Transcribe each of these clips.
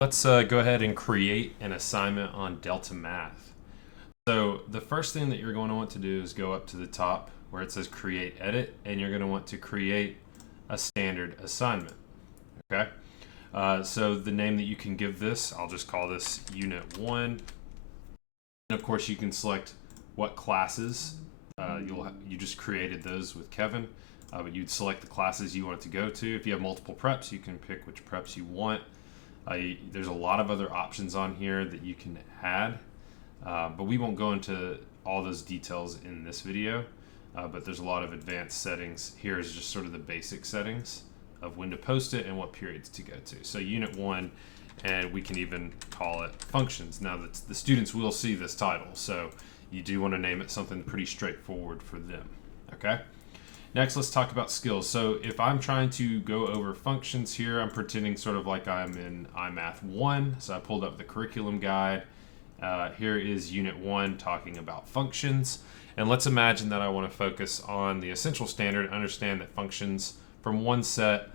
Let's go ahead and create an assignment on DeltaMath. So the first thing that you're going to want to do is go up to the top where it says create edit, and you're going to want to create a standard assignment. Okay. So the name that you can give this, I'll just call this Unit 1. And of course you can select what classes. You just created those with Kevin, but you'd select the classes you want it to go to. If you have multiple preps, you can pick which preps you want. There's a lot of other options on here that you can add, but we won't go into all those details in this video, but there's a lot of advanced settings. Here is just sort of the basic settings of when to post it and what periods to go to. So Unit 1, and we can even call it functions. Now the students will see this title, so you do want to name it something pretty straightforward for them, okay? Next, let's talk about skills. So if I'm trying to go over functions here, I'm pretending sort of like I'm in iMath 1. So I pulled up the curriculum guide. Here is Unit 1 talking about functions. And let's imagine that I want to focus on the essential standard and understand that functions from one set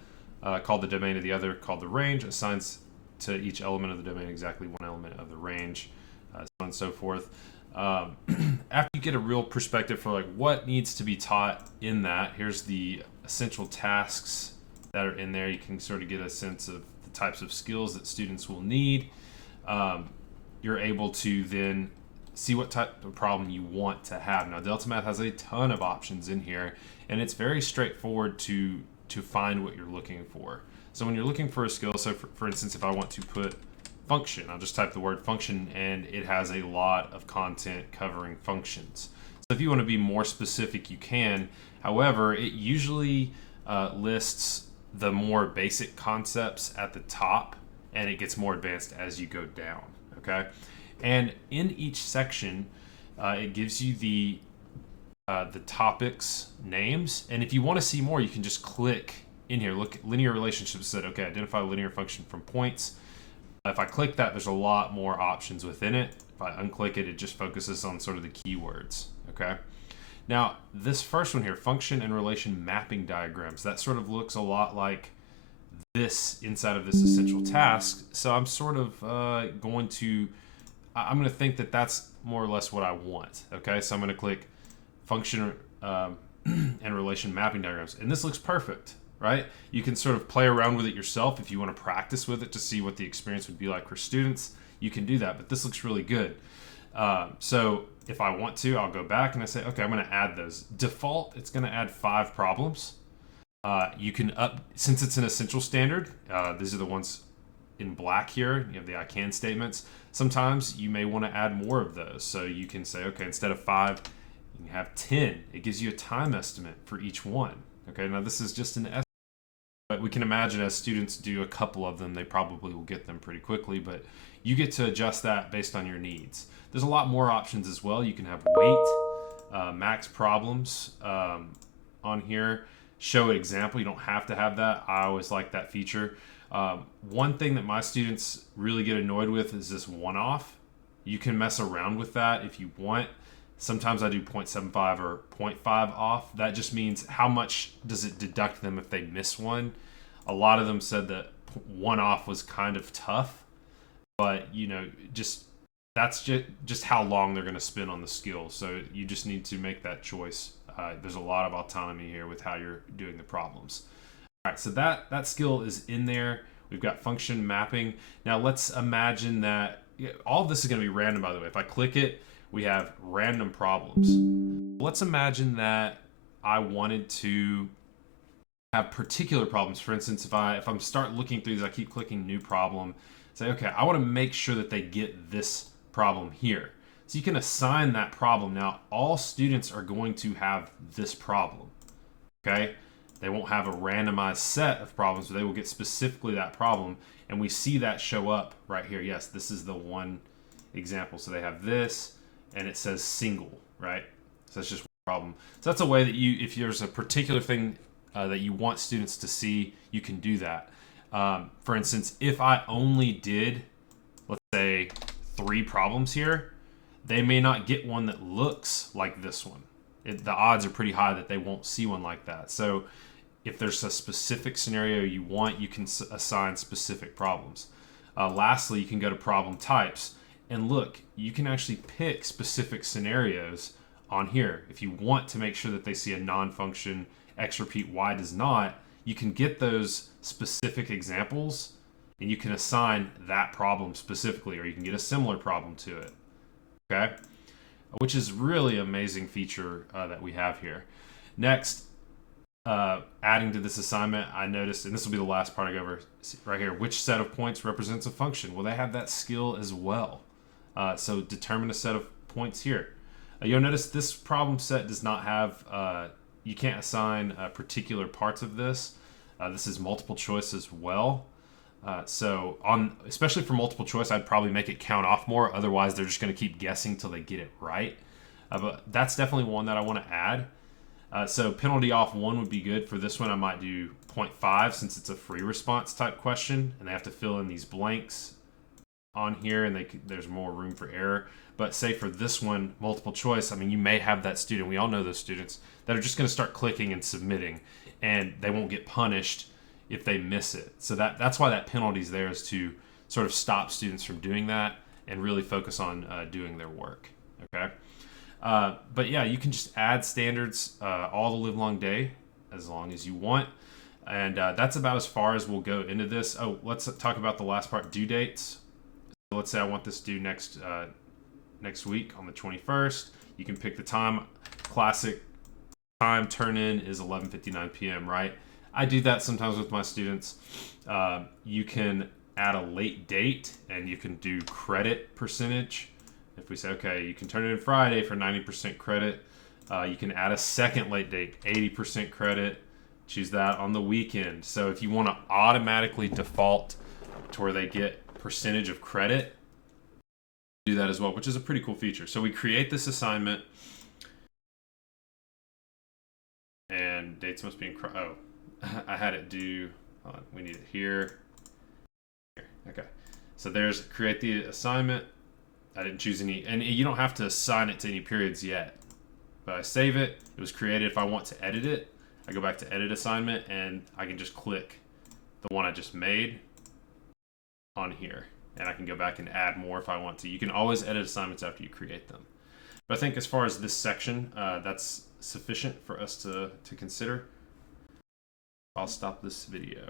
called the domain of the other called the range assigns to each element of the domain exactly one element of the range, so on and so forth. After you get a real perspective for like what needs to be taught in that, here's the essential tasks that are in there. You can sort of get a sense of the types of skills that students will need. You're able to then see what type of problem you want to have. Now DeltaMath has a ton of options in here, and it's very straightforward to find what you're looking for. So when you're looking for a skill, so for instance, if I want to put function, I'll just type the word function, and it has a lot of content covering functions. So if you want to be more specific, you can. However, it usually lists the more basic concepts at the top, and it gets more advanced as you go down, okay? And in each section, it gives you the topics names, and if you want to see more, you can just click in here. Look at linear relationships. Said, okay, identify a linear function from points. If I click that, there's a lot more options within it. If I unclick it, it just focuses on sort of the keywords, okay? Now, this first one here, function and relation mapping diagrams, that sort of looks a lot like this inside of this essential task. So I'm sort of I'm going to think that that's more or less what I want, okay? So I'm going to click function and relation mapping diagrams, and this looks perfect. Right? You can sort of play around with it yourself if you want to practice with it to see what the experience would be like for students. You can do that, but this looks really good. So if I want to, I'll go back and I say, okay, I'm going to add those. Default, it's going to add 5 problems. You can since it's an essential standard, these are the ones in black here. You have the I can statements. Sometimes you may want to add more of those. So you can say, okay, instead of 5, you can have 10. It gives you a time estimate for each one. Okay, now this is just an estimate. But we can imagine as students do a couple of them, they probably will get them pretty quickly, but you get to adjust that based on your needs. There's a lot more options as well. You can have weight, max problems on here, show example. You don't have to have that. I always like that feature. One thing that my students really get annoyed with is this one-off. You can mess around with that if you want. Sometimes I do 0.75 or 0.5 off. That just means how much does it deduct them if they miss one. A lot of them said that one off was kind of tough, but you know, that's just how long they're going to spend on the skill. So you just need to make that choice. There's a lot of autonomy here with how you're doing the problems. All right, so that skill is in there. We've got function mapping. Now let's imagine that all of this is going to be random, by the way. If I click it, we have random problems. Let's imagine that I wanted to have particular problems. For instance, if I'm start looking through these, I keep clicking new problem, say, okay, I want to make sure that they get this problem here. So you can assign that problem. Now, all students are going to have this problem, okay? They won't have a randomized set of problems, but they will get specifically that problem. And we see that show up right here. Yes, this is the one example. So they have this, and it says single, right? So that's just one problem. So that's a way that if there's a particular thing that you want students to see, you can do that. For instance, if I only did, let's say, 3 problems here, they may not get one that looks like this one. The odds are pretty high that they won't see one like that. So if there's a specific scenario you want, you can assign specific problems. Lastly, you can go to problem types. And look, you can actually pick specific scenarios on here. If you want to make sure that they see a non-function, x repeat, y does not, you can get those specific examples and you can assign that problem specifically, or you can get a similar problem to it. Okay? Which is really amazing feature that we have here. Next, adding to this assignment, I noticed, and this will be the last part I go over right here, which set of points represents a function? Well, they have that skill as well. So determine a set of points here. You'll notice this problem set does not have, you can't assign particular parts of this. This is multiple choice as well. So especially for multiple choice, I'd probably make it count off more. Otherwise, they're just going to keep guessing till they get it right. But that's definitely one that I want to add. So penalty off 1 would be good. For this one, I might do 0.5 since it's a free response type question, and they have to fill in these blanks on here, and there's more room for error. But say for this one, multiple choice, I mean, you may have that student, we all know those students, that are just going to start clicking and submitting, and they won't get punished if they miss it. So that's why that penalty is there, is to sort of stop students from doing that and really focus on doing their work. Okay. But yeah, you can just add standards all the live long day as long as you want. And that's about as far as we'll go into this. Oh, let's talk about the last part, due dates. So let's say I want this due next week on the 21st. You can pick the time. Classic time turn in is 11:59 p.m., right? I do that sometimes with my students. You can add a late date, and you can do credit percentage. If we say, okay, you can turn it in Friday for 90% credit. You can add a second late date, 80% credit. Choose that on the weekend. So if you want to automatically default to where they get percentage of credit, do that as well, which is a pretty cool feature. So we create this assignment, and dates must be in, I had it due, hold on, we need it here. Okay, so there's create the assignment. I didn't choose any, and you don't have to assign it to any periods yet, but I save it. It was created. If I want to edit it, I go back to edit assignment, and I can just click the one I just made on here, and I can go back and add more if I want to. You can always edit assignments after you create them. But I think as far as this section, that's sufficient for us to consider. I'll stop this video.